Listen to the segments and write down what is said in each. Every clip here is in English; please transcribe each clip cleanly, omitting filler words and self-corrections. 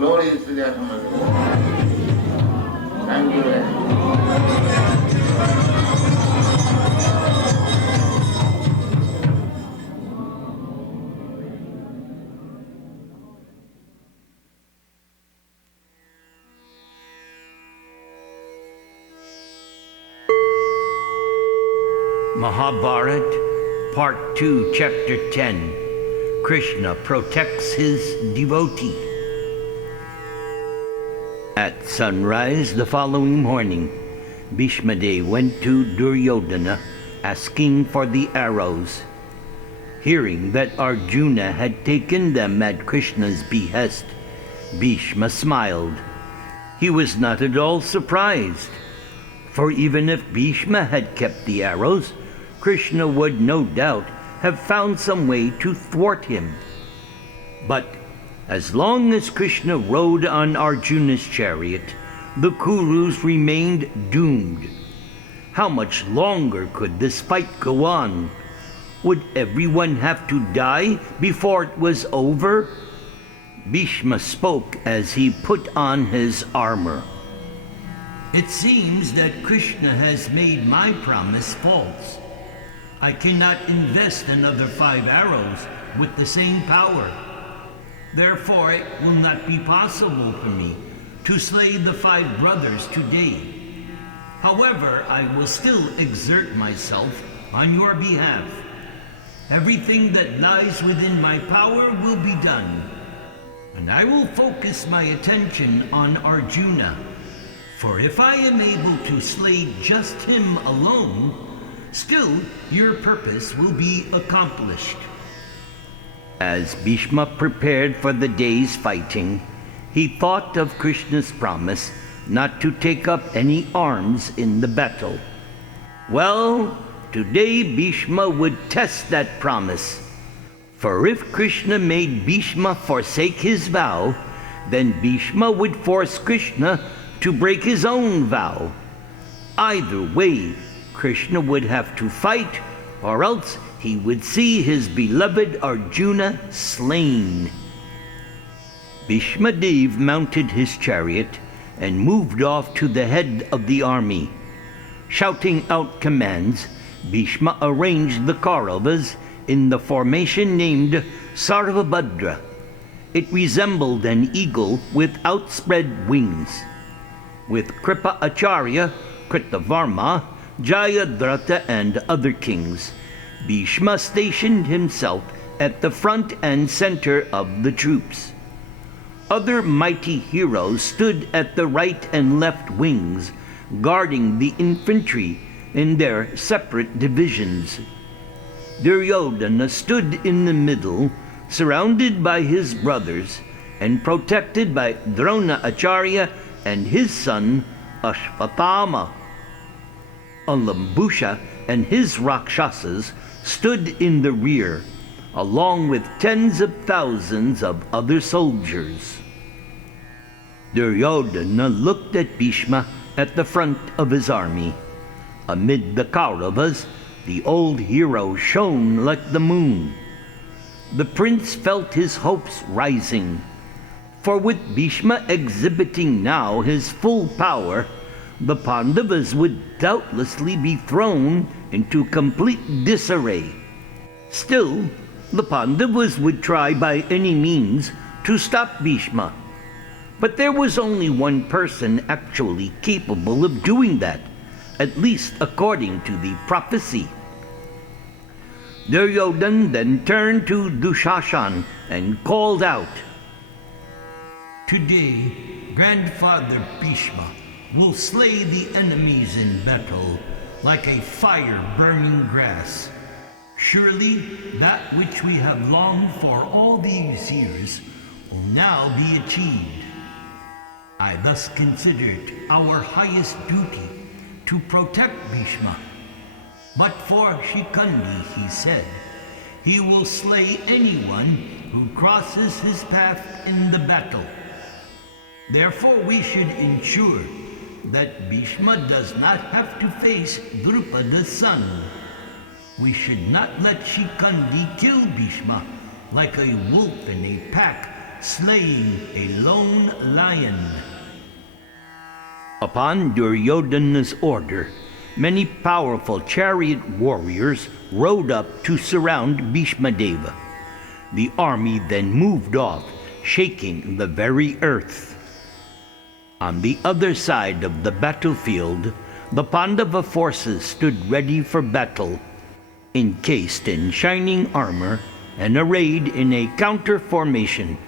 glory is to the Atma. Thank you very much. Maha-Bharata, Part 2, Chapter 10. Krishna protects his devotee. At sunrise the following morning, Bhishma went to Duryodhana asking for the arrows. Hearing that Arjuna had taken them at Krishna's behest, Bhishma smiled. He was not at all surprised, for even if Bhishma had kept the arrows, Krishna would no doubt have found some way to thwart him. But as long as Krishna rode on Arjuna's chariot, the Kurus remained doomed. How much longer could this fight go on? Would everyone have to die before it was over? Bhishma spoke as he put on his armor. It seems that Krishna has made my promise false. I cannot invest another 5 arrows with the same power. Therefore, it will not be possible for me to slay the 5 brothers today. However, I will still exert myself on your behalf. Everything that lies within my power will be done, and I will focus my attention on Arjuna. For if I am able to slay just him alone, still your purpose will be accomplished. As Bhishma prepared for the day's fighting, he thought of Krishna's promise not to take up any arms in the battle. Well, today Bhishma would test that promise. For if Krishna made Bhishma forsake his vow, then Bhishma would force Krishna to break his own vow. Either way, Krishna would have to fight, or else he would see his beloved Arjuna slain. Bhishma mounted his chariot and moved off to the head of the army. Shouting out commands, Bhishma arranged the Kauravas in the formation named Sarvabhadra. It resembled an eagle with outspread wings. With Kripa Acharya, Kritavarma, Jayadratha, and other kings, Bhishma stationed himself at the front and center of the troops. Other mighty heroes stood at the right and left wings, guarding the infantry in their separate divisions. Duryodhana stood in the middle, surrounded by his brothers, and protected by Drona Acharya and his son Ashvatthama. Alambusha and his Rakshasas stood in the rear, along with tens of thousands of other soldiers. Duryodhana looked at Bhishma at the front of his army. Amid the Kauravas, the old hero shone like the moon. The prince felt his hopes rising, for with Bhishma exhibiting now his full power, the Pandavas would doubtlessly be thrown into complete disarray. Still, the Pandavas would try by any means to stop Bhishma. But there was only one person actually capable of doing that, at least according to the prophecy. Duryodhana then turned to Dushashan and called out, "Today, Grandfather Bhishma will slay the enemies in battle like a fire burning grass. Surely that which we have longed for all these years will now be achieved. I thus consider it our highest duty to protect Bhishma. But for Shikandi, he said, he will slay anyone who crosses his path in the battle. Therefore we should ensure that Bhishma does not have to face Drupada's son. We should not let Shikandi kill Bhishma like a wolf in a pack slaying a lone lion. Upon Duryodhana's order, many powerful chariot warriors rode up to surround Bhishmadeva. The army then moved off, shaking the very earth. On the other side of the battlefield, the Pandava forces stood ready for battle, encased in shining armor and arrayed in a counter formation.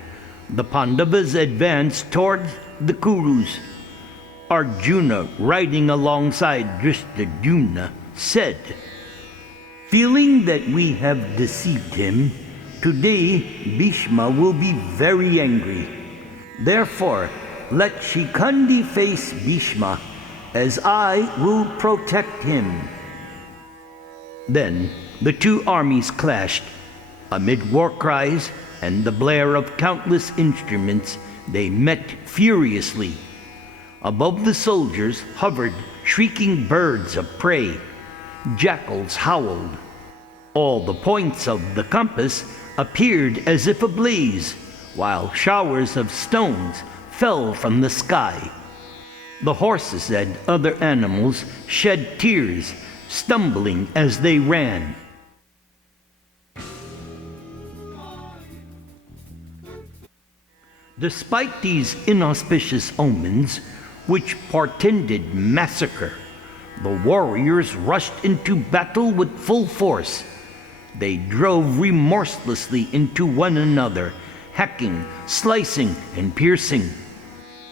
The Pandavas advanced toward the Kurus. Arjuna, riding alongside Drishtadyumna, said, "Feeling that we have deceived him, today Bhishma will be very angry. Therefore, let Shikhandi face Bhishma, as I will protect him." Then the two armies clashed. Amid war cries and the blare of countless instruments, they met furiously. Above the soldiers hovered shrieking birds of prey. Jackals howled. All the points of the compass appeared as if ablaze, while showers of stones fell from the sky. The horses and other animals shed tears, stumbling as they ran. Despite these inauspicious omens, which portended massacre, the warriors rushed into battle with full force. They drove remorselessly into one another, hacking, slicing, and piercing.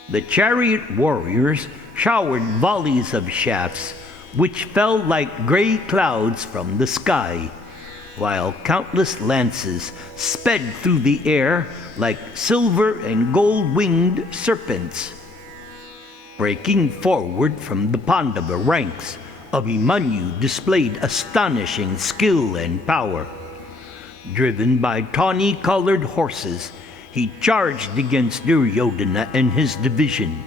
The chariot warriors showered volleys of shafts, which fell like gray clouds from the sky, while countless lances sped through the air like silver and gold-winged serpents. Breaking forward from the Pandava ranks, Abhimanyu displayed astonishing skill and power. Driven by tawny-colored horses, he charged against Duryodhana and his division.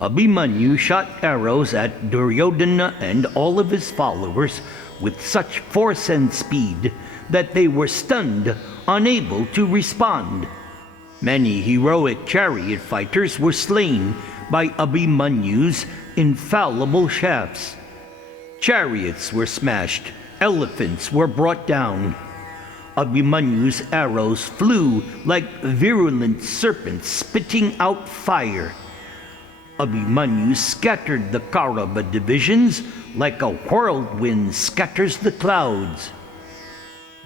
Abhimanyu shot arrows at Duryodhana and all of his followers with such force and speed that they were stunned, unable to respond. Many heroic chariot fighters were slain by Abhimanyu's infallible shafts. Chariots were smashed, elephants were brought down. Abhimanyu's arrows flew like virulent serpents spitting out fire. Abhimanyu scattered the Kaurava divisions like a whirlwind scatters the clouds.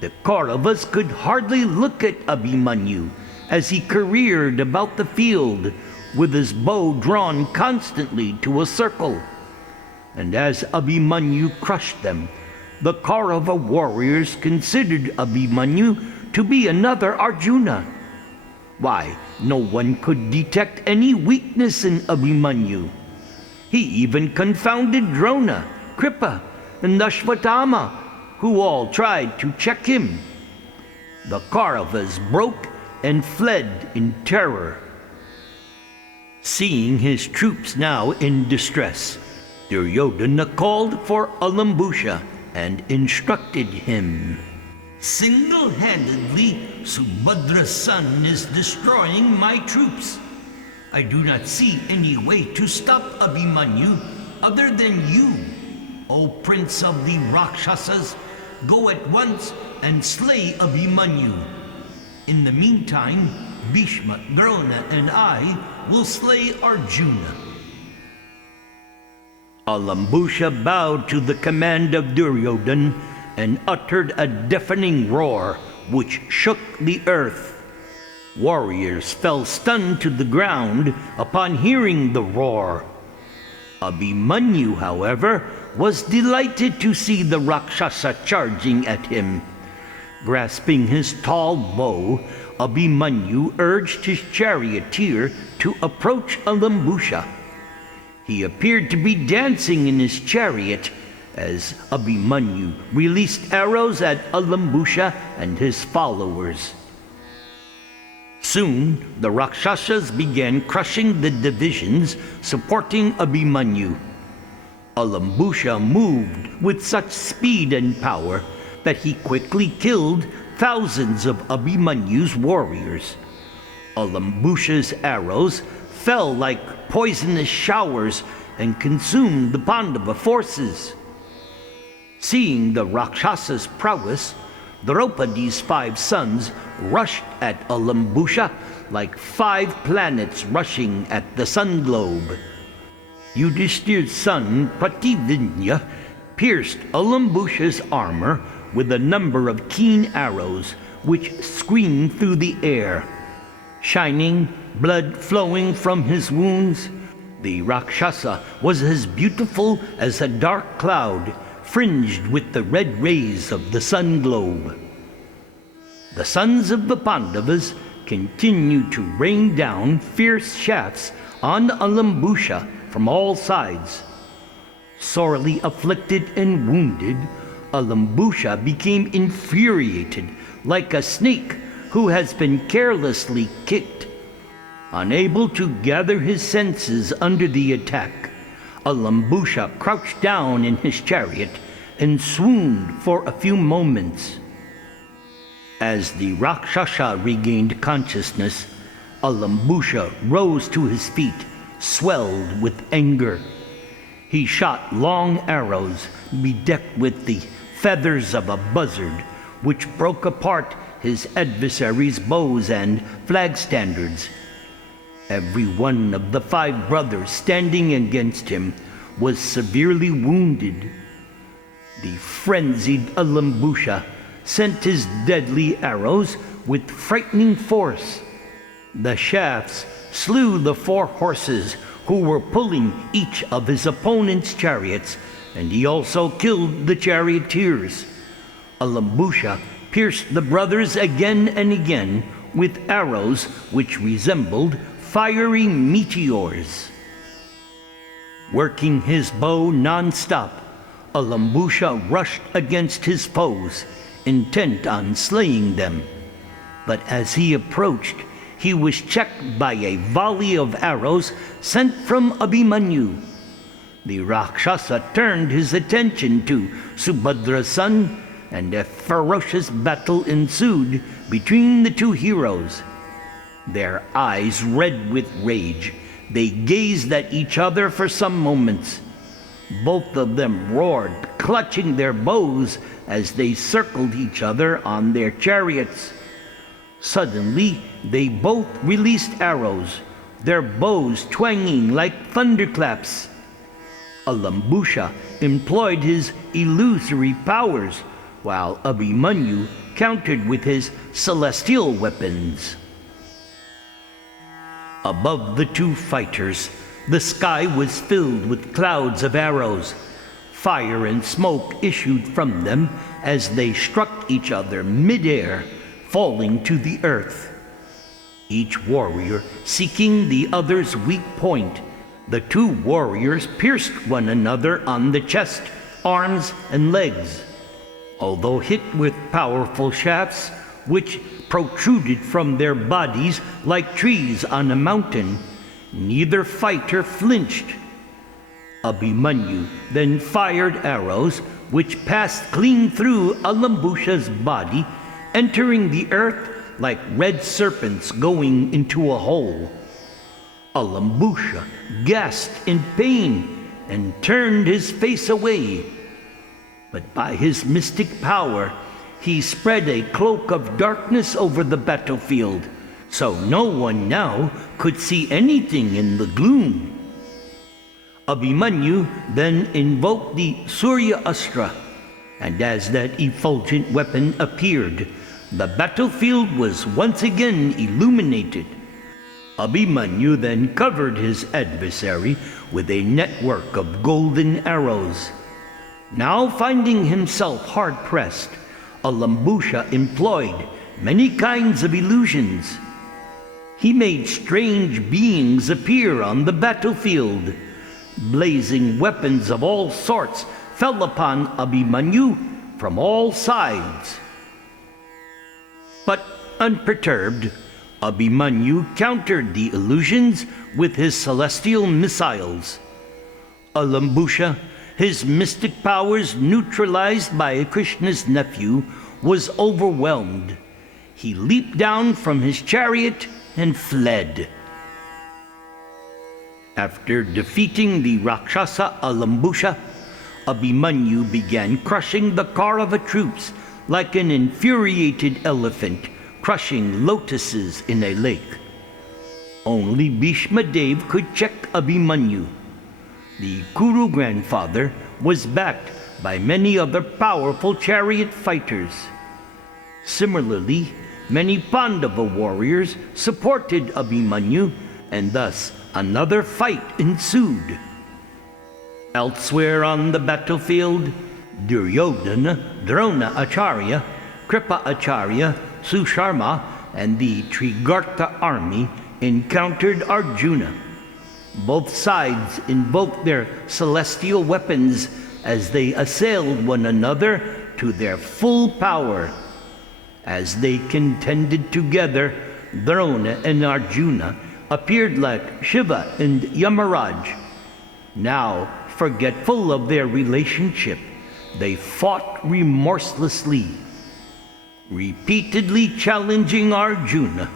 The Kauravas could hardly look at Abhimanyu as he careered about the field with his bow drawn constantly to a circle. And as Abhimanyu crushed them, the Kaurava warriors considered Abhimanyu to be another Arjuna. Why, no one could detect any weakness in Abhimanyu. He even confounded Drona, Kripa, and Ashwatthama, who all tried to check him. The Kauravas broke and fled in terror. Seeing his troops now in distress, Duryodhana called for Alambusha and instructed him. "Single-handedly, Subhadra's son is destroying my troops. I do not see any way to stop Abhimanyu other than you. O Prince of the Rakshasas, go at once and slay Abhimanyu. In the meantime, Bhishma, Drona, and I will slay Arjuna." Alambusha bowed to the command of Duryodhana and uttered a deafening roar which shook the earth. Warriors fell stunned to the ground upon hearing the roar. Abhimanyu, however, was delighted to see the Rakshasa charging at him. Grasping his tall bow, Abhimanyu urged his charioteer to approach Alambusha. He appeared to be dancing in his chariot as Abhimanyu released arrows at Alambusha and his followers. Soon, the Rakshasas began crushing the divisions supporting Abhimanyu. Alambusha moved with such speed and power that he quickly killed thousands of Abhimanyu's warriors. Alambusha's arrows fell like poisonous showers and consumed the Pandava forces. Seeing the Rakshasa's prowess, Draupadi's 5 sons rushed at Alambusha like 5 planets rushing at the sun globe. Yudhishthir's son Prativinya pierced Alambusha's armor with a number of keen arrows which screamed through the air. Shining, blood flowing from his wounds, the Rakshasa was as beautiful as a dark cloud fringed with the red rays of the sun globe. The sons of the Pandavas continued to rain down fierce shafts on Alambusha from all sides. Sorely afflicted and wounded, Alambusha became infuriated like a snake who has been carelessly kicked. Unable to gather his senses under the attack, Alambusha crouched down in his chariot and swooned for a few moments. As the Rakshasa regained consciousness, Alambusha rose to his feet, swelled with anger. He shot long arrows bedecked with the feathers of a buzzard, which broke apart his adversaries' bows and flag standards. Every one of the 5 brothers standing against him was severely wounded. The frenzied Alambusha sent his deadly arrows with frightening force. The shafts slew the 4 horses who were pulling each of his opponent's chariots, and he also killed the charioteers. Alambusha pierced the brothers again and again with arrows which resembled fiery meteors. Working his bow non-stop, Alambusha rushed against his foes, intent on slaying them. But as he approached, he was checked by a volley of arrows sent from Abhimanyu. The Rakshasa turned his attention to Subhadra's son, and a ferocious battle ensued between the 2 heroes. Their eyes red with rage, they gazed at each other for some moments. Both of them roared, clutching their bows as they circled each other on their chariots. Suddenly, they both released arrows, their bows twanging like thunderclaps. Alambusha employed his illusory powers, while Abhimanyu countered with his celestial weapons. Above the 2 fighters, the sky was filled with clouds of arrows. Fire and smoke issued from them as they struck each other mid-air, falling to the earth. Each warrior seeking the other's weak point, the 2 warriors pierced one another on the chest, arms, and legs. Although hit with powerful shafts, which protruded from their bodies like trees on a mountain, neither fighter flinched. Abhimanyu then fired arrows which passed clean through Alambusha's body, entering the earth like red serpents going into a hole. Alambusha gasped in pain and turned his face away. But by his mystic power, he spread a cloak of darkness over the battlefield, so no one now could see anything in the gloom. Abhimanyu then invoked the Surya Astra, and as that effulgent weapon appeared, the battlefield was once again illuminated. Abhimanyu then covered his adversary with a network of golden arrows. Now finding himself hard-pressed, Alambusha employed many kinds of illusions. He made strange beings appear on the battlefield. Blazing weapons of all sorts fell upon Abhimanyu from all sides. But unperturbed, Abhimanyu countered the illusions with his celestial missiles. Alambusha, his mystic powers neutralized by Krishna's nephew, was overwhelmed. He leaped down from his chariot and fled. After defeating the Rakshasa Alambusha, Abhimanyu began crushing the Kaurava troops like an infuriated elephant crushing lotuses in a lake. Only Bhishma Dev could check Abhimanyu. The Kuru grandfather was backed by many other powerful chariot fighters. Similarly, many Pandava warriors supported Abhimanyu, and thus another fight ensued. Elsewhere on the battlefield, Duryodhana, Drona Acharya, Kripa Acharya, Susharma, and the Trigarta army encountered Arjuna. Both sides invoked their celestial weapons as they assailed one another to their full power. As they contended together, Drona and Arjuna appeared like Shiva and Yamaraj. Now, forgetful of their relationship, they fought remorselessly. Repeatedly challenging Arjuna,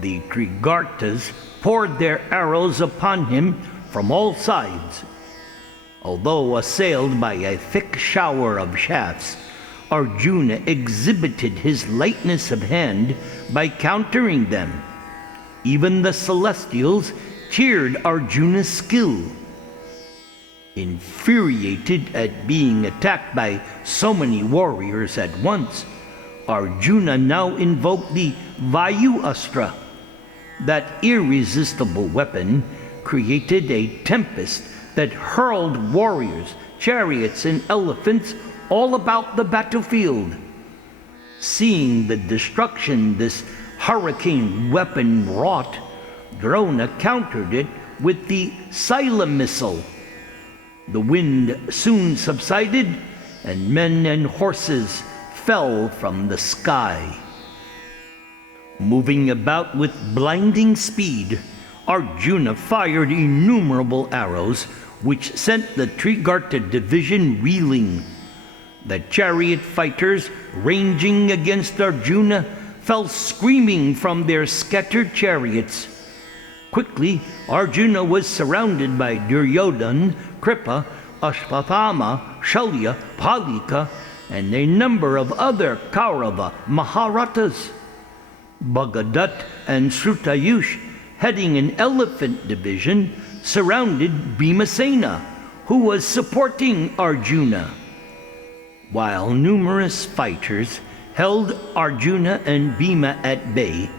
the Trigartas poured their arrows upon him from all sides. Although assailed by a thick shower of shafts, Arjuna exhibited his lightness of hand by countering them. Even the celestials cheered Arjuna's skill. Infuriated at being attacked by so many warriors at once, Arjuna now invoked the Vayu Astra. That irresistible weapon created a tempest that hurled warriors, chariots, and elephants all about the battlefield. Seeing the destruction this hurricane weapon wrought, Drona countered it with the Sila missile. The wind soon subsided, and men and horses fell from the sky. Moving about with blinding speed, Arjuna fired innumerable arrows, which sent the Trigarta division reeling. The chariot fighters ranging against Arjuna fell screaming from their scattered chariots. Quickly, Arjuna was surrounded by Duryodhana, Kripa, Ashvathama, Shalya, Palika, and a number of other Kaurava Maha-Bharatas. Bhagadat and Srutayush, heading an elephant division, surrounded Bhimasena, who was supporting Arjuna. While numerous fighters held Arjuna and Bhima at bay,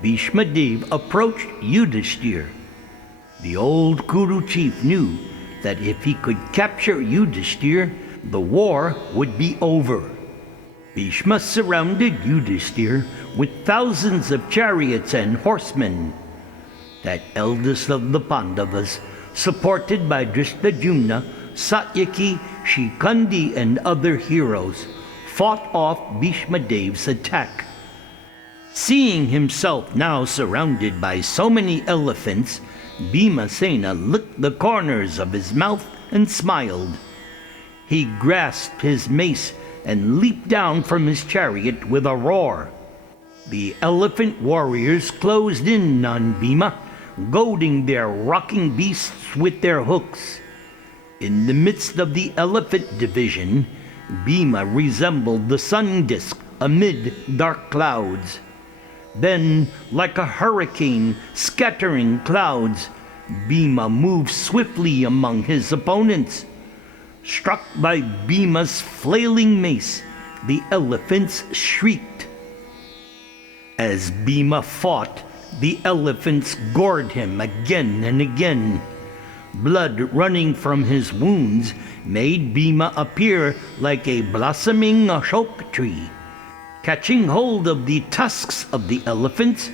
Bhishma Dev approached Yudhishthir. The old Kuru chief knew that if he could capture Yudhishthir, the war would be over. Bhishma surrounded Yudhishthir with thousands of chariots and horsemen. That eldest of the Pandavas, supported by Drishtadyumna, Satyaki, Shikandi, and other heroes, fought off Bhishma Dev's attack. Seeing himself now surrounded by so many elephants, Bhimasena licked the corners of his mouth and smiled. He grasped his mace and leaped down from his chariot with a roar. The elephant warriors closed in on Bhima, goading their rocking beasts with their hooks. In the midst of the elephant division, Bhima resembled the sun disk amid dark clouds. Then, like a hurricane scattering clouds, Bhima moved swiftly among his opponents. Struck by Bhima's flailing mace, the elephants shrieked. As Bhima fought, the elephants gored him again and again. Blood running from his wounds made Bhima appear like a blossoming Ashoka tree. Catching hold of the tusks of the elephants,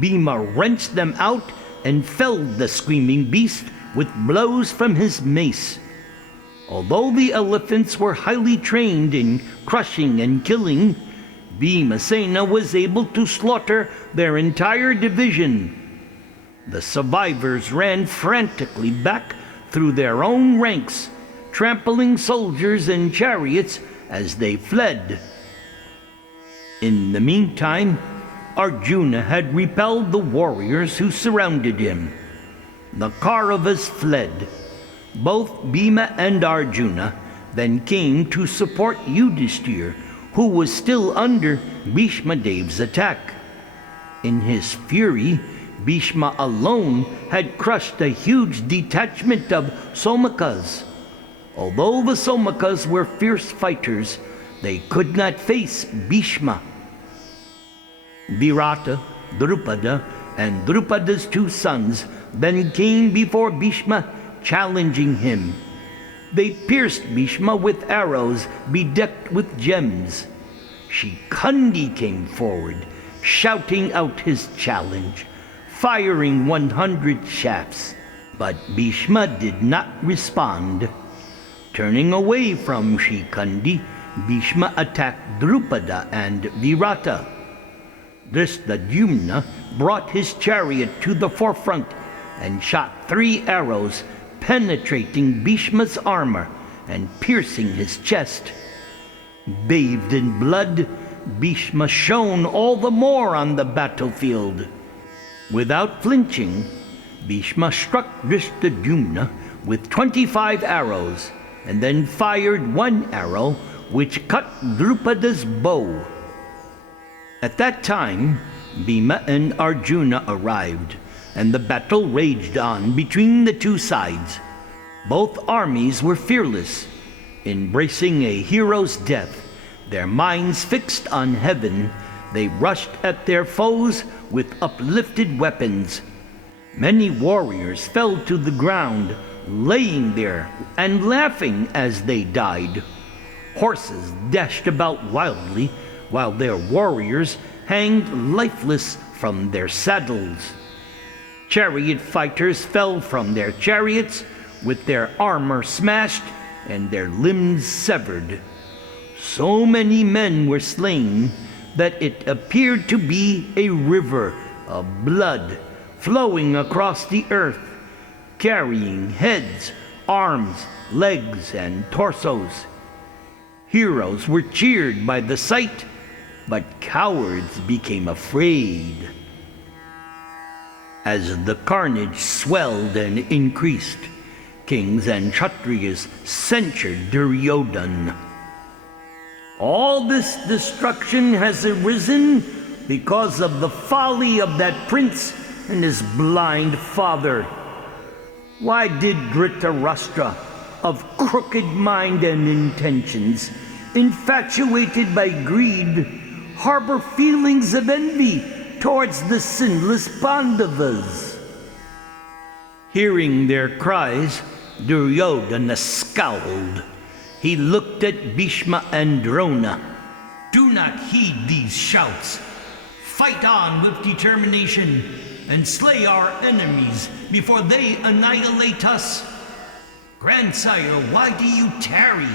Bhima wrenched them out and felled the screaming beast with blows from his mace. Although the elephants were highly trained in crushing and killing, Bhimasena was able to slaughter their entire division. The survivors ran frantically back through their own ranks, trampling soldiers and chariots as they fled. In the meantime, Arjuna had repelled the warriors who surrounded him. The Kauravas fled. Both Bhima and Arjuna then came to support Yudhishthir, who was still under Bhishma Dev's attack. In his fury, Bhishma alone had crushed a huge detachment of Somakas. Although the Somakas were fierce fighters, they could not face Bhishma. Virata, Drupada, and Drupada's two sons then came before Bhishma, challenging him. They pierced Bhishma with arrows bedecked with gems. Shikandi came forward, shouting out his challenge, firing 100 shafts. But Bhishma did not respond. Turning away from Shikandi, Bhishma attacked Drupada and Virata. Dhristadyumna brought his chariot to the forefront and shot 3 arrows, penetrating Bhishma's armor and piercing his chest. Bathed in blood, Bhishma shone all the more on the battlefield. Without flinching, Bhishma struck Dhristadyumna with 25 arrows and then fired 1 arrow which cut Drupada's bow. At that time, Bhima and Arjuna arrived, and the battle raged on between the two sides. Both armies were fearless, embracing a hero's death. Their minds fixed on heaven, they rushed at their foes with uplifted weapons. Many warriors fell to the ground, laying there and laughing as they died. Horses dashed about wildly, while their warriors hanged lifeless from their saddles. Chariot fighters fell from their chariots with their armor smashed and their limbs severed. So many men were slain that it appeared to be a river of blood flowing across the earth, carrying heads, arms, legs, and torsos. Heroes were cheered by the sight, but cowards became afraid. As the carnage swelled and increased, kings and Kshatriyas censured Duryodhana. All this destruction has arisen because of the folly of that prince and his blind father. Why did Dhritarashtra, of crooked mind and intentions, infatuated by greed, harbor feelings of envy towards the sinless Pandavas? Hearing their cries, Duryodhana scowled. He looked at Bhishma and Drona. Do not heed these shouts. Fight on with determination and slay our enemies before they annihilate us. Grandsire, why do you tarry?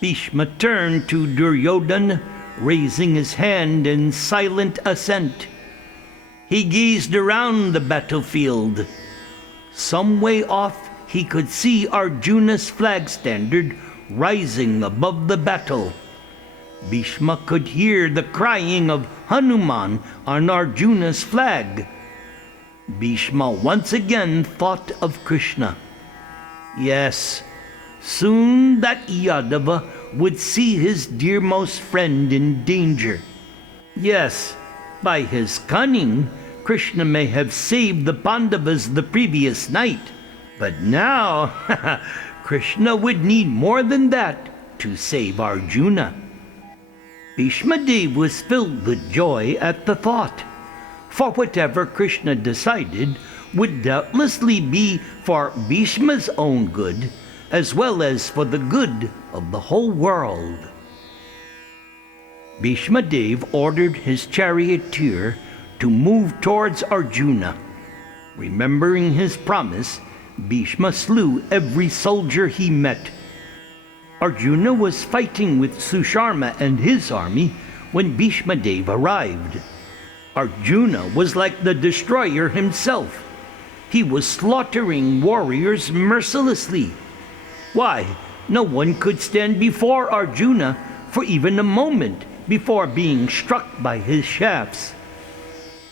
Bhishma turned to Duryodhana, raising his hand in silent assent. He gazed around the battlefield. Some way off, he could see Arjuna's flag standard rising above the battle. Bhishma could hear the crying of Hanuman on Arjuna's flag. Bhishma once again thought of Krishna. Yes, soon that Yadava would see his dearmost friend in danger. Yes, by his cunning, Krishna may have saved the Pandavas the previous night. But now, Krishna would need more than that to save Arjuna. Bhishma Dev was filled with joy at the thought, for whatever Krishna decided would doubtlessly be for Bhishma's own good, as well as for the good of the whole world. Bhishma Dev ordered his charioteer to move towards Arjuna. Remembering his promise, Bhishma slew every soldier he met. Arjuna was fighting with Susharma and his army when Bhishma Dev arrived. Arjuna was like the destroyer himself. He was slaughtering warriors mercilessly. Why, no one could stand before Arjuna for even a moment before being struck by his shafts.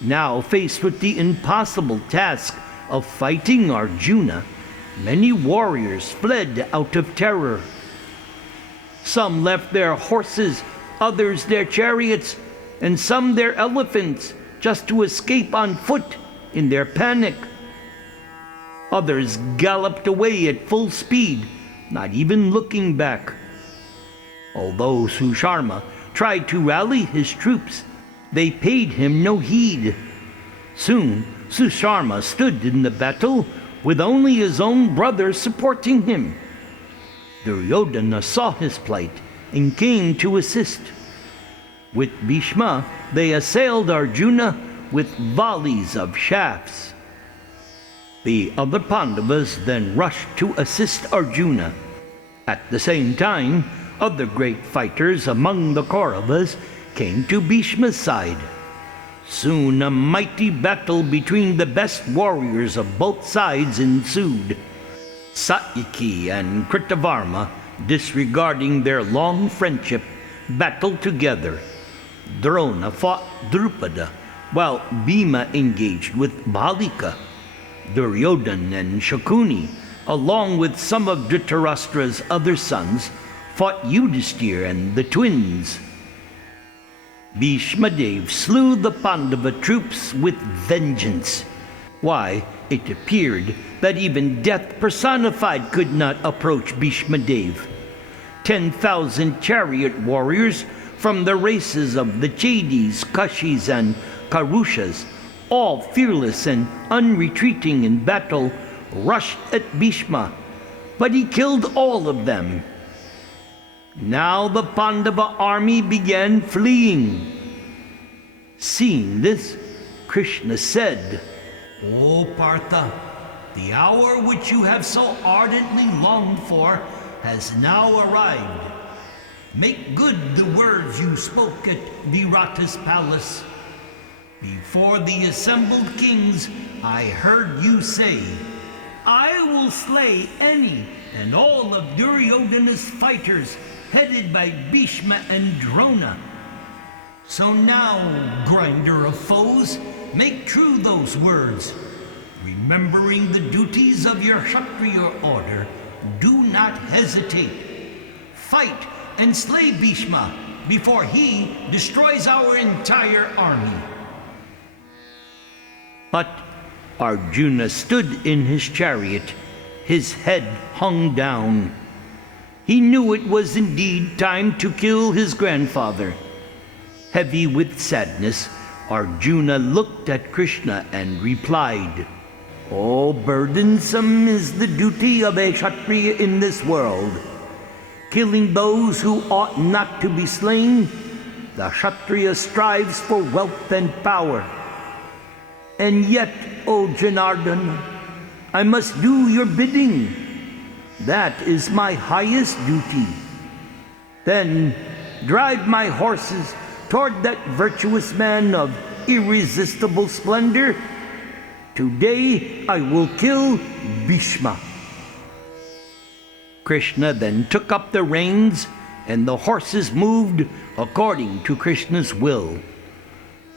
Now faced with the impossible task of fighting Arjuna, many warriors fled out of terror. Some left their horses, others their chariots, and some their elephants, just to escape on foot in their panic. Others galloped away at full speed, not even looking back. Although Susharma tried to rally his troops, they paid him no heed. Soon, Susharma stood in the battle with only his own brother supporting him. Duryodhana saw his plight and came to assist. With Bhishma, they assailed Arjuna with volleys of shafts. The other Pandavas then rushed to assist Arjuna. At the same time, other great fighters among the Kauravas came to Bhishma's side. Soon a mighty battle between the best warriors of both sides ensued. Satyaki and Kritavarma, disregarding their long friendship, battled together. Drona fought Drupada, while Bhima engaged with Bhalika. Duryodhana and Shakuni, along with some of Dhritarashtra's other sons, fought Yudhishthir and the twins. Bhishmadev slew the Pandava troops with vengeance. Why, it appeared that even death personified could not approach Bhishmadev. 10,000 chariot warriors from the races of the Chedis, Kashis, and Karushas, all fearless and unretreating in battle, rushed at Bhishma, but he killed all of them. Now the Pandava army began fleeing. Seeing this, Krishna said, "O Partha, the hour which you have so ardently longed for has now arrived. Make good the words you spoke at Virata's palace. Before the assembled kings, I heard you say, 'I will slay any and all of Duryodhana's fighters, headed by Bhishma and Drona.' So now, grinder of foes, make true those words. Remembering the duties of your Kshatriya order, do not hesitate. Fight and slay Bhishma before he destroys our entire army." But Arjuna stood in his chariot, his head hung down. He knew it was indeed time to kill his grandfather. Heavy with sadness, Arjuna looked at Krishna and replied, "Oh, burdensome is the duty of a Kshatriya in this world. Killing those who ought not to be slain, the Kshatriya strives for wealth and power. And yet, O Janardana, I must do your bidding. That is my highest duty. Then drive my horses toward that virtuous man of irresistible splendor. Today I will kill Bhishma." Krishna then took up the reins, and the horses moved according to Krishna's will.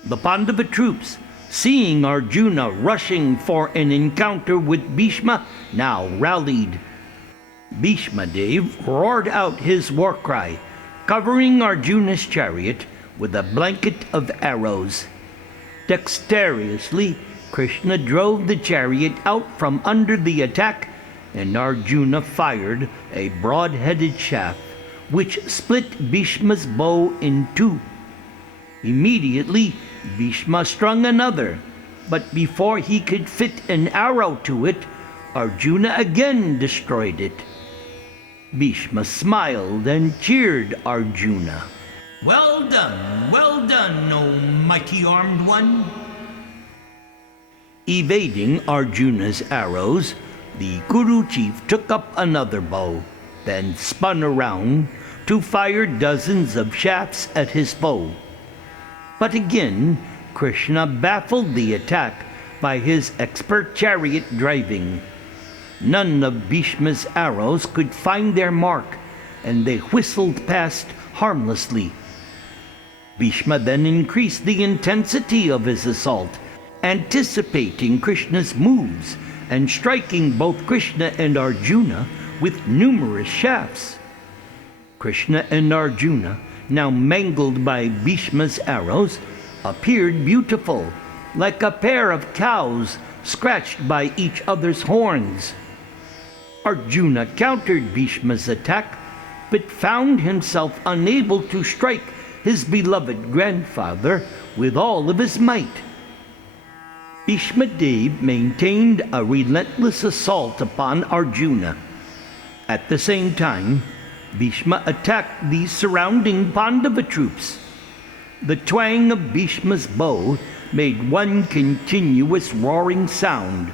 The Pandava troops, seeing Arjuna rushing for an encounter with Bhishma, now rallied. Bhishmadev roared out his war cry, covering Arjuna's chariot with a blanket of arrows. Dexterously, Krishna drove the chariot out from under the attack, and Arjuna fired a broad-headed shaft, which split Bhishma's bow in two. Immediately, Bhishma strung another, but before he could fit an arrow to it, Arjuna again destroyed it. Bhishma smiled and cheered Arjuna. Well done, O mighty armed one." Evading Arjuna's arrows, the Kuru chief took up another bow, then spun around to fire dozens of shafts at his foe. But again, Krishna baffled the attack by his expert chariot driving. None of Bhishma's arrows could find their mark, and they whistled past harmlessly. Bhishma then increased the intensity of his assault, anticipating Krishna's moves and striking both Krishna and Arjuna with numerous shafts. Krishna and Arjuna, now mangled by Bhishma's arrows, appeared beautiful, like a pair of cows scratched by each other's horns. Arjuna countered Bhishma's attack, but found himself unable to strike his beloved grandfather with all of his might. Bhishma Dev maintained a relentless assault upon Arjuna. At the same time, Bhishma attacked the surrounding Pandava troops. The twang of Bhishma's bow made one continuous roaring sound.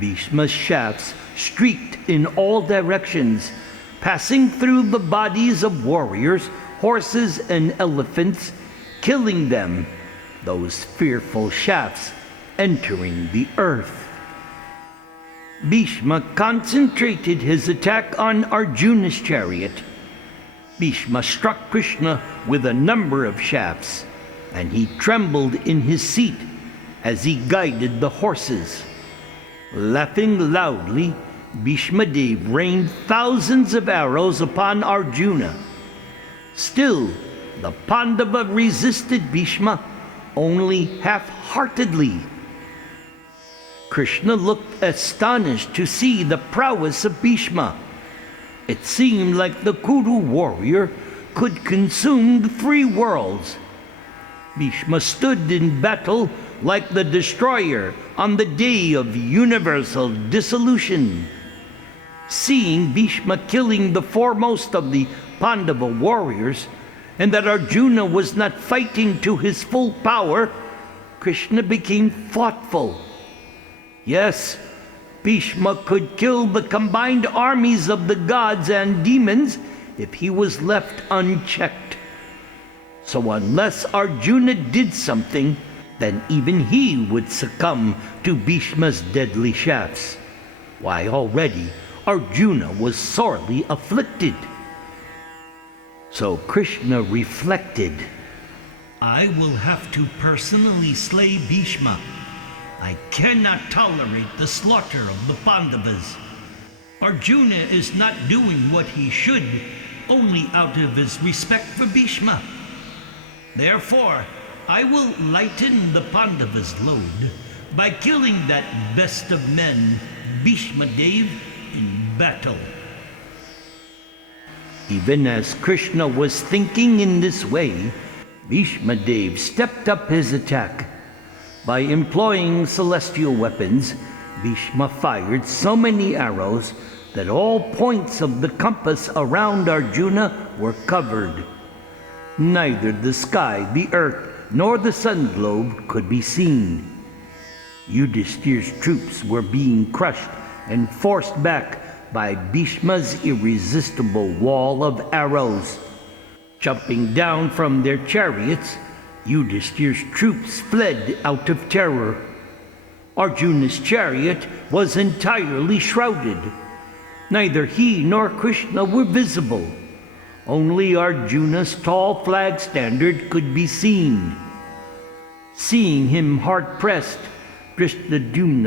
Bhishma's shafts streaked in all directions, passing through the bodies of warriors, horses, and elephants, killing them, those fearful shafts entering the earth. Bhishma concentrated his attack on Arjuna's chariot. Bhishma struck Krishna with a number of shafts, and he trembled in his seat as he guided the horses. Laughing loudly, Bhishma Dev rained thousands of arrows upon Arjuna. Still, the Pandava resisted Bhishma only half-heartedly. Krishna looked astonished to see the prowess of Bhishma. It seemed like the Kuru warrior could consume the three worlds. Bhishma stood in battle like the destroyer on the day of universal dissolution. Seeing Bhishma killing the foremost of the Pandava warriors, and that Arjuna was not fighting to his full power, Krishna became thoughtful. Yes, Bhishma could kill the combined armies of the gods and demons if he was left unchecked. So unless Arjuna did something, then even he would succumb to Bhishma's deadly shafts. Why, already Arjuna was sorely afflicted. So Krishna reflected, I will have to personally slay Bhishma. I cannot tolerate the slaughter of the Pandavas. Arjuna is not doing what he should, only out of his respect for Bhishma. Therefore, I will lighten the Pandavas' load by killing that best of men, Bhishma Dev, in battle. Even as Krishna was thinking in this way, Bhishma Dev stepped up his attack. By employing celestial weapons, Bhishma fired so many arrows that all points of the compass around Arjuna were covered. Neither the sky, the earth, nor the sun globe could be seen. Yudhishthir's troops were being crushed and forced back by Bhishma's irresistible wall of arrows. Jumping down from their chariots, Yudhishthir's troops fled out of terror. Arjuna's chariot was entirely shrouded. Neither he nor Krishna were visible. Only Arjuna's tall flag standard could be seen. Seeing him hard-pressed, Krishna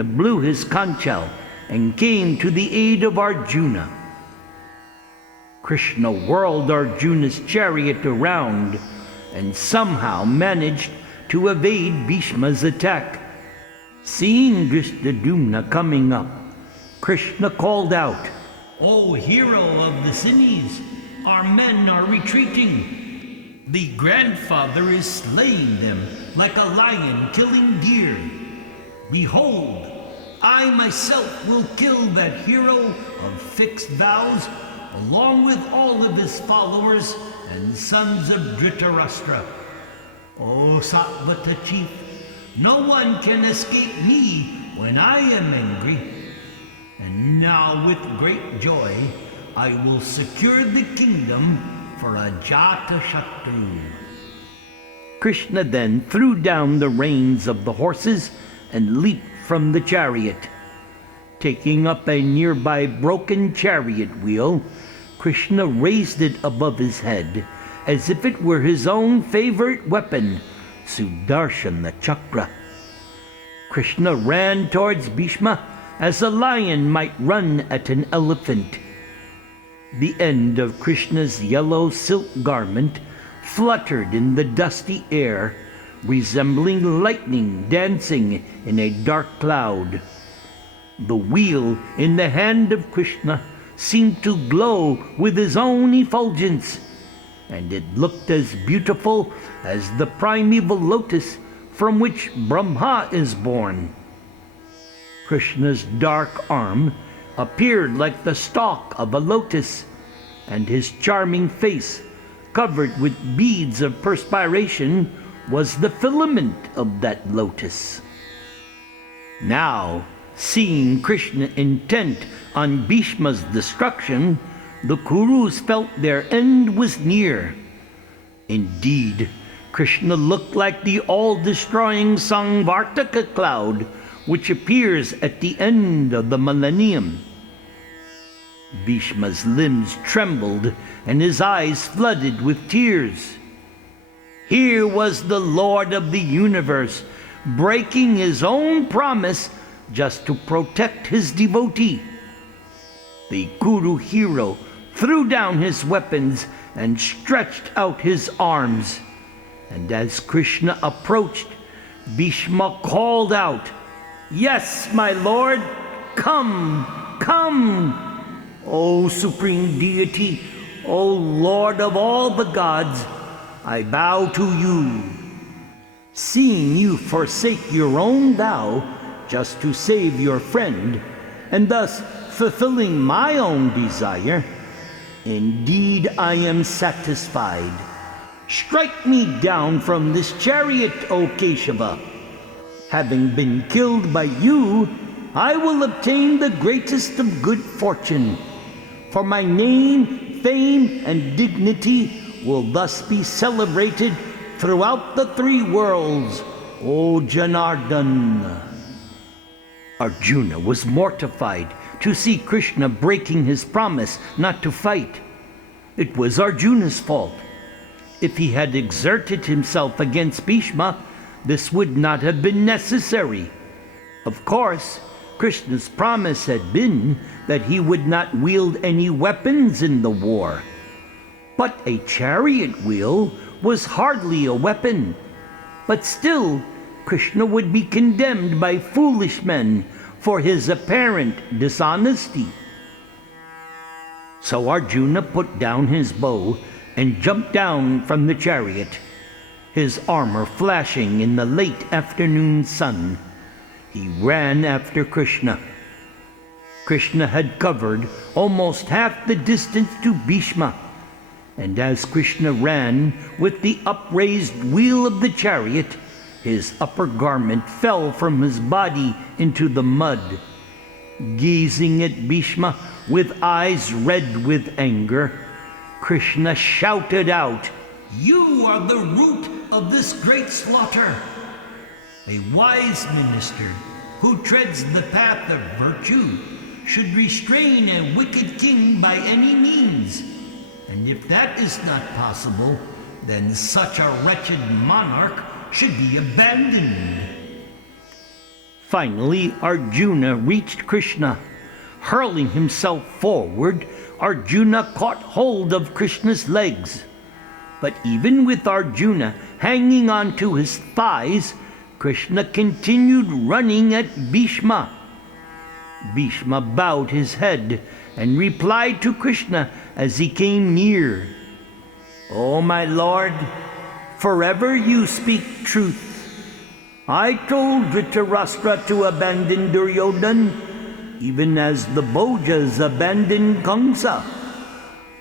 blew his conchal and came to the aid of Arjuna. Krishna whirled Arjuna's chariot around and somehow managed to evade Bhishma's attack. Seeing Krishna coming up, Krishna called out, O hero of the Sinis, our men are retreating. The grandfather is slaying them like a lion killing deer. Behold, I myself will kill that hero of fixed vows, along with all of his followers and sons of Dhritarashtra. O Satvata chief, no one can escape me when I am angry. And now with great joy, I will secure the kingdom for Ajatashatru. Krishna then threw down the reins of the horses and leaped from the chariot. Taking up a nearby broken chariot wheel, Krishna raised it above his head as if it were his own favorite weapon, Sudarshana Chakra. Krishna ran towards Bhishma as a lion might run at an elephant. The end of Krishna's yellow silk garment fluttered in the dusty air, resembling lightning dancing in a dark cloud. The wheel in the hand of Krishna seemed to glow with his own effulgence, and it looked as beautiful as the primeval lotus from which Brahma is born. Krishna's dark arm appeared like the stalk of a lotus, and his charming face, covered with beads of perspiration, was the filament of that lotus. Now, seeing Krishna intent on Bhishma's destruction, the Kurus felt their end was near. Indeed, Krishna looked like the all-destroying Sangvartaka cloud, which appears at the end of the millennium. Bhishma's limbs trembled and his eyes flooded with tears. Here was the Lord of the universe breaking his own promise just to protect his devotee. The Kuru hero threw down his weapons and stretched out his arms. And as Krishna approached, Bhishma called out, "Yes, my lord, come, come! O supreme deity, O Lord of all the gods, I bow to you. Seeing you forsake your own vow just to save your friend, and thus fulfilling my own desire, indeed I am satisfied. Strike me down from this chariot, O Keshava. Having been killed by you, I will obtain the greatest of good fortune. For my name, fame, and dignity will thus be celebrated throughout the three worlds, O Janardhan." Arjuna was mortified to see Krishna breaking his promise not to fight. It was Arjuna's fault. If he had exerted himself against Bhishma, this would not have been necessary. Of course, Krishna's promise had been that he would not wield any weapons in the war. But a chariot wheel was hardly a weapon. But still, Krishna would be condemned by foolish men for his apparent dishonesty. So Arjuna put down his bow and jumped down from the chariot, his armor flashing in the late afternoon sun. He ran after Krishna. Krishna had covered almost half the distance to Bhishma, and as Krishna ran with the upraised wheel of the chariot, his upper garment fell from his body into the mud. Gazing at Bhishma with eyes red with anger, Krishna shouted out, "You are the root of this great slaughter. A wise minister who treads the path of virtue should restrain a wicked king by any means. And if that is not possible, then such a wretched monarch should be abandoned." Finally, Arjuna reached Krishna. Hurling himself forward, Arjuna caught hold of Krishna's legs. But even with Arjuna hanging onto his thighs, Krishna continued running at Bhishma. Bhishma bowed his head and replied to Krishna as he came near, "O my lord, forever you speak truth. I told Dhritarashtra to abandon Duryodhan, even as the Bhojas abandoned Kamsa.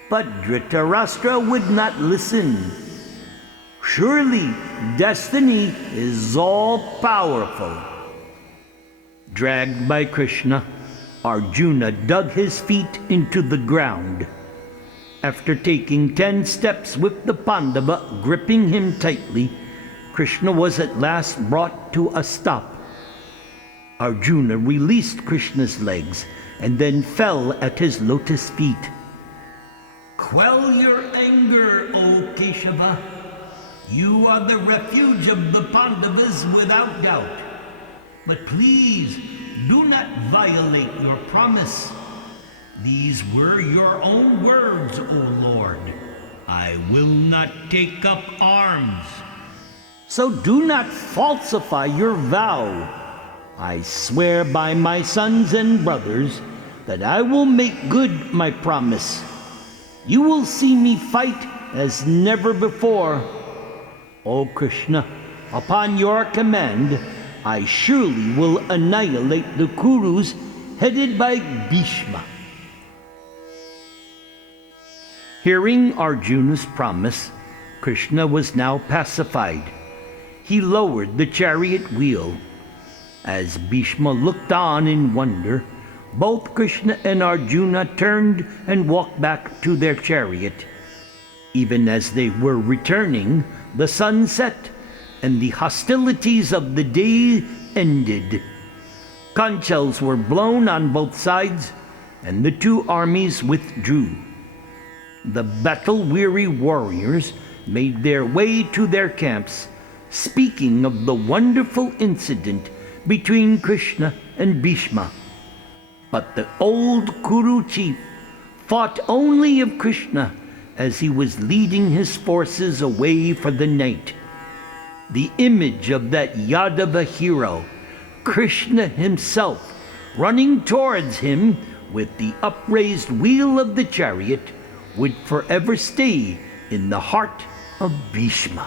But Dhritarashtra would not listen. Surely destiny is all-powerful." Dragged by Krishna, Arjuna dug his feet into the ground. After taking 10 steps with the Pandava gripping him tightly, Krishna was at last brought to a stop. Arjuna released Krishna's legs and then fell at his lotus feet. Quell your anger, O Keshava. You are the refuge of the Pandavas without doubt. But please, do not violate your promise. These were your own words, O Lord. I will not take up arms. So do not falsify your vow. I swear by my sons and brothers that I will make good my promise. You will see me fight as never before. O Krishna, upon your command, I surely will annihilate the Kurus headed by Bhishma. Hearing Arjuna's promise, Krishna was now pacified. He lowered the chariot wheel. As Bhishma looked on in wonder, both Krishna and Arjuna turned and walked back to their chariot. Even as they were returning, the sun set, and the hostilities of the day ended. Conch shells were blown on both sides, and the two armies withdrew. The battle-weary warriors made their way to their camps, speaking of the wonderful incident between Krishna and Bhishma. But the old Kuru chief thought only of Krishna as he was leading his forces away for the night. The image of that Yadava hero, Krishna himself, running towards him with the upraised wheel of the chariot, would forever stay in the heart of Bhishma.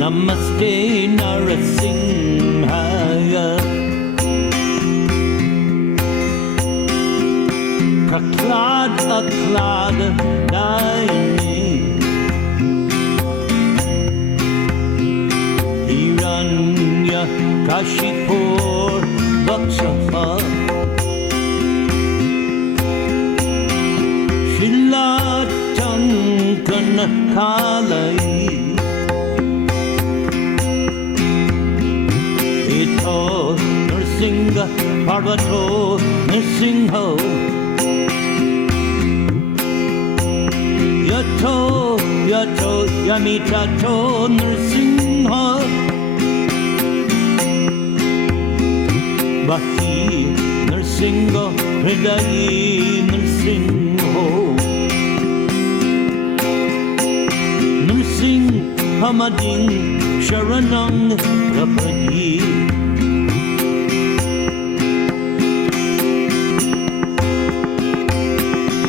Namaste Narasimhaya Prahlad Ahlad Dayani Hiranya Kashipur Vakshafa Shilatankana Kalai Nrsinga Parvato Nrsinho Yato Yato Yamitato Nrsinho Bhakti Nrsingo Hridayi Nrsinho Nrsing Hamading Sharanang Rapadi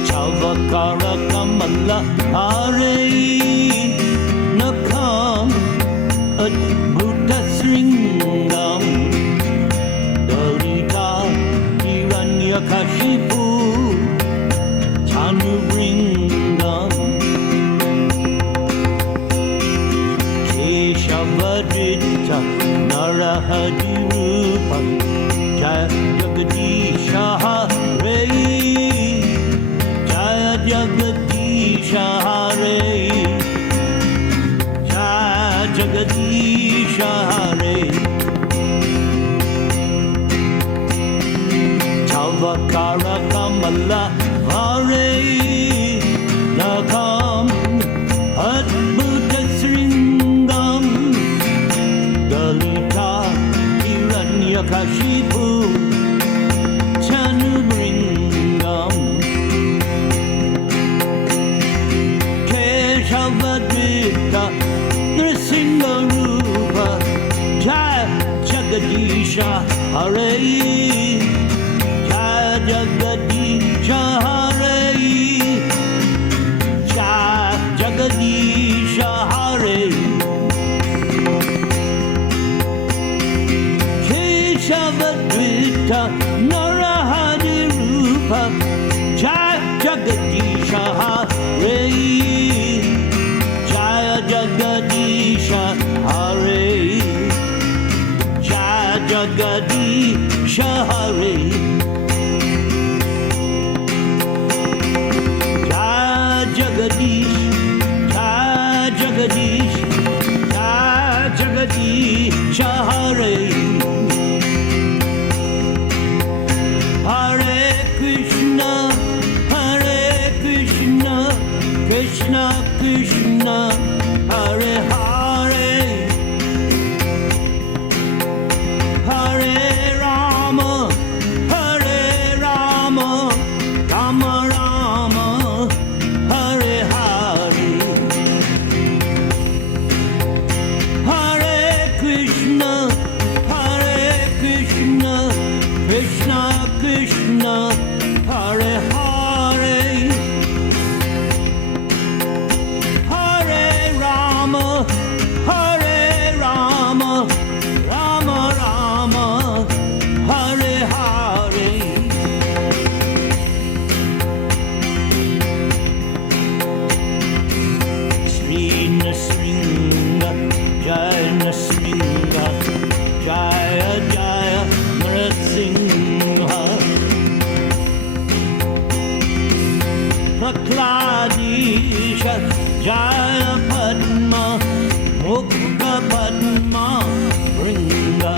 Chalvakara Kamala Hare Nakam Adbhuta Sringam Dalita Hiranyakashipu Chanubringam Keshavadrita Narahadirupa Jagadisha Hare Jagadisha Hare Jagadisha Hare Chalvakara Kamala Hare Nakam Adbhuta Sringam Dalita Hiranyakashipu Chanubringam Keshavadrita Nrsinga Rupa Jagadisha Hare Jagadisha Hare Jagadisha Hare Keshavadrita Narahadi Rupa Jagadisha Hare Hare, Jaya Jagadisha Hare, Jaya Jagadisha Hare, Jaya Jagadish, Jaya Jagadish, Jaya Jagadisha Hare. Hare Krishna, Krishna Krishna, Hare Hare, Hare Rama, Rama Rama, Hare Hare, Hare Krishna, Krishna Krishna, Hare Hare, Hare Rama, Rama Rama, Hare Hare. Sri Nasringa, Jaya Nasringa, Jaya Jaya Nrsimha, Prakladisha, Jaya Padma, Mukha Padma Bringa,